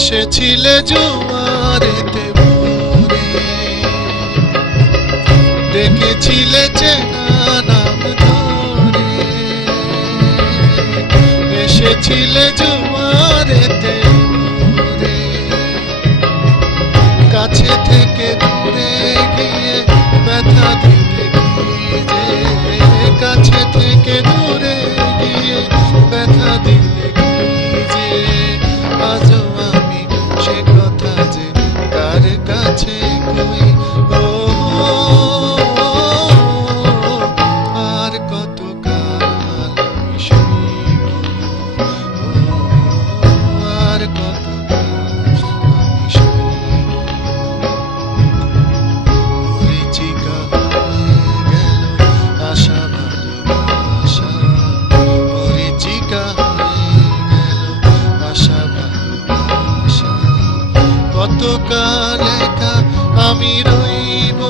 এসেছিলে জোয়ারেতে ভোরে, ডেকেছিলে চেনা নাম ধরে, এসেছিলে জোয়ারেতে ভোরে, কাছে থেকে দূরে গিয়ে ব্যথা দিলে ভিজে, কাছে থেকে দূরে গিয়ে ব্যথা দিলে ভিজে। আজও আমি সে কথা যে কার কাছে কই, ও আর কত কাল আমি সইব, আর কত কাল আমি সইব। মরীচিকা হয়ে গেল আশা ভালোবাসা, মরীচিকা হয়ে গেল আশা ভালোবাসা। কত কাল একা আমি রইব।